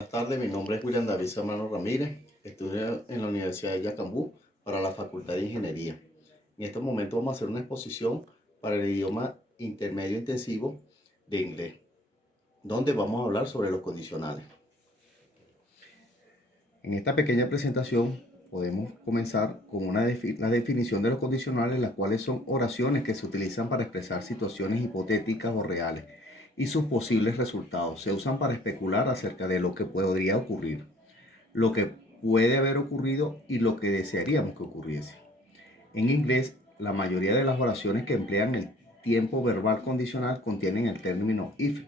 Buenas tardes, mi nombre es William David Zambrano Ramírez, estudio en la Universidad de Yacambú para la Facultad de Ingeniería. En este momento vamos a hacer una exposición para el idioma intermedio intensivo de inglés, donde vamos a hablar sobre los condicionales. En esta pequeña presentación podemos comenzar con la definición de los condicionales, las cuales son oraciones que se utilizan para expresar situaciones hipotéticas o reales y sus posibles resultados. Se usan para especular acerca de lo que podría ocurrir, lo que puede haber ocurrido y lo que desearíamos que ocurriese. En inglés, la mayoría de las oraciones que emplean el tiempo verbal condicional contienen el término if.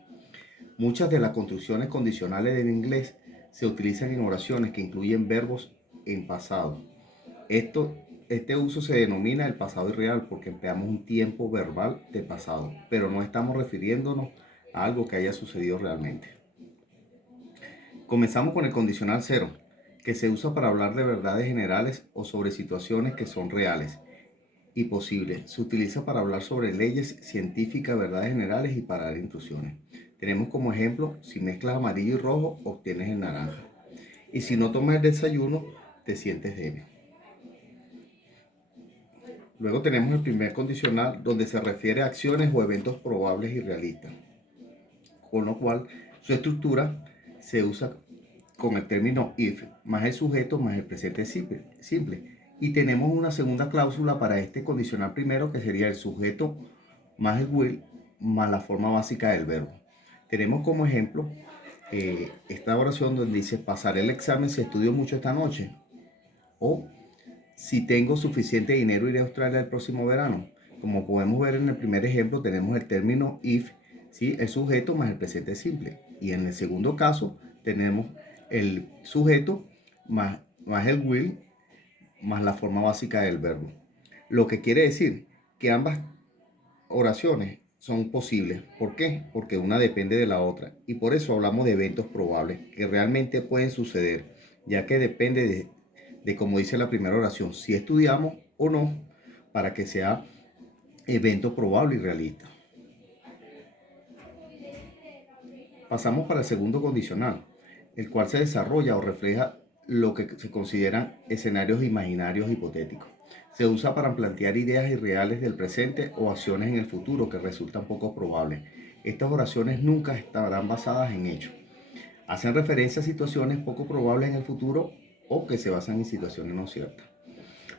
Muchas de las construcciones condicionales del inglés se utilizan en oraciones que incluyen verbos en pasado. Este uso se denomina el pasado irreal porque empleamos un tiempo verbal de pasado, pero no estamos refiriéndonos a algo que haya sucedido realmente. Comenzamos con el condicional cero, que se usa para hablar de verdades generales o sobre situaciones que son reales y posibles. Se utiliza para hablar sobre leyes científicas, verdades generales y para dar instrucciones. Tenemos como ejemplo, si mezclas amarillo y rojo, obtienes el naranja. Y si no tomas el desayuno, te sientes débil. Luego tenemos el primer condicional, donde se refiere a acciones o eventos probables y realistas, con lo cual su estructura se usa con el término if, más el sujeto, más el presente simple. Y tenemos una segunda cláusula para este condicional primero, que sería el sujeto más el will, más la forma básica del verbo. Tenemos como ejemplo esta oración donde dice: pasaré el examen si estudio mucho esta noche. O si tengo suficiente dinero, iré a Australia el próximo verano. Como podemos ver en el primer ejemplo, tenemos el término if, ¿sí? El sujeto más el presente simple. Y en el segundo caso, tenemos el sujeto más el will, más la forma básica del verbo. Lo que quiere decir que ambas oraciones son posibles. ¿Por qué? Porque una depende de la otra. Y por eso hablamos de eventos probables que realmente pueden suceder, ya que depende de como dice la primera oración, si estudiamos o no, para que sea evento probable y realista. Pasamos para el segundo condicional, el cual se desarrolla o refleja lo que se consideran escenarios imaginarios hipotéticos. Se usa para plantear ideas irreales del presente o acciones en el futuro que resultan poco probables. Estas oraciones nunca estarán basadas en hechos. Hacen referencia a situaciones poco probables en el futuro o que se basan en situaciones no ciertas.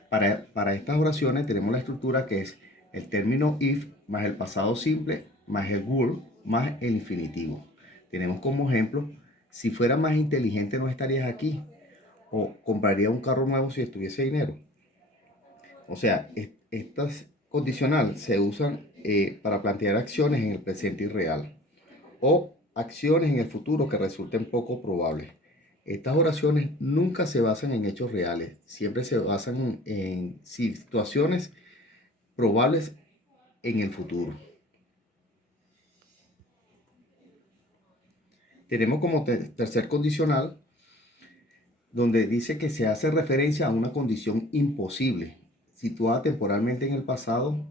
Para estas oraciones tenemos la estructura que es el término if más el pasado simple más el would más el infinitivo. Tenemos como ejemplo: si fuera más inteligente no estarías aquí, o compraría un carro nuevo si estuviese dinero. O sea, estas condicionales se usan para plantear acciones en el presente irreal o acciones en el futuro que resulten poco probables. Estas oraciones nunca se basan en hechos reales, siempre se basan en situaciones probables en el futuro. Tenemos como tercer condicional, donde dice que se hace referencia a una condición imposible, situada temporalmente en el pasado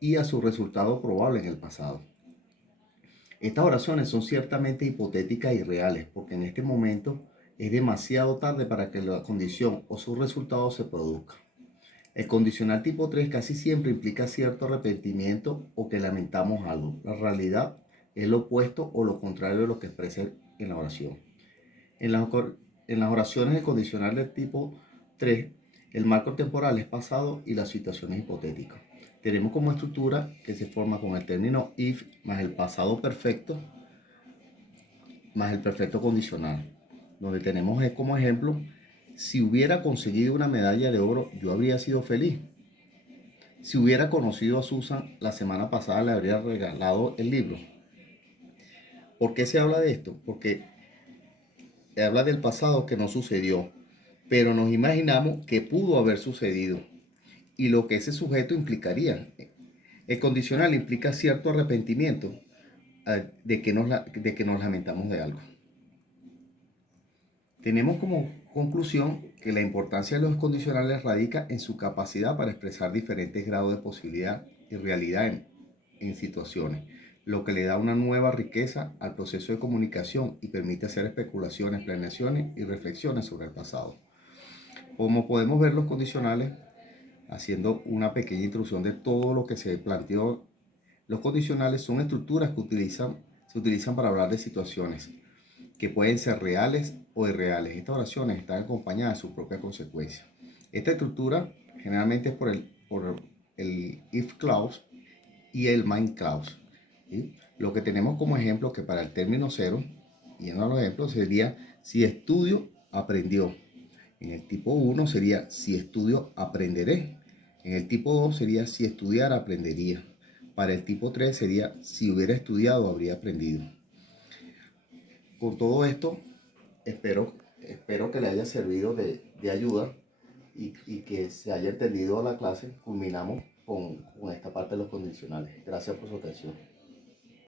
y a su resultado probable en el pasado. Estas oraciones son ciertamente hipotéticas y reales, porque en este momento es demasiado tarde para que la condición o su resultado se produzca. El condicional tipo 3 casi siempre implica cierto arrepentimiento o que lamentamos algo. La realidad es lo opuesto o lo contrario de lo que expresa en la oración. En las oraciones de condicional del tipo 3, el marco temporal es pasado y las situaciones hipotéticas. Tenemos como estructura que se forma con el término if más el pasado perfecto más el perfecto condicional, donde tenemos como ejemplo: si hubiera conseguido una medalla de oro, yo habría sido feliz. Si hubiera conocido a Susan la semana pasada, le habría regalado el libro. ¿Por qué se habla de esto? Porque habla del pasado que no sucedió, pero nos imaginamos que pudo haber sucedido y lo que ese sujeto implicaría. El condicional implica cierto arrepentimiento de que nos lamentamos de algo. Tenemos como conclusión que la importancia de los condicionales radica en su capacidad para expresar diferentes grados de posibilidad y realidad en situaciones. lo que le da una nueva riqueza al proceso de comunicación y permite hacer especulaciones, planeaciones y reflexiones sobre el pasado. Como podemos ver, los condicionales, haciendo una pequeña introducción de todo lo que se planteó, los condicionales son estructuras que se utilizan para hablar de situaciones que pueden ser reales o irreales. Estas oraciones están acompañadas de su propia consecuencia. Esta estructura generalmente es por el if clause y el mind clause. ¿Sí? Lo que tenemos como ejemplo que para el término cero, yendo a los ejemplos, sería si estudio, aprendió. En el tipo 1 sería si estudio, aprenderé. En el tipo 2 sería si estudiara, aprendería. Para el tipo 3 sería si hubiera estudiado, habría aprendido. Con todo esto, espero que le haya servido de ayuda y que se haya entendido la clase. Culminamos con esta parte de los condicionales. Gracias por su atención.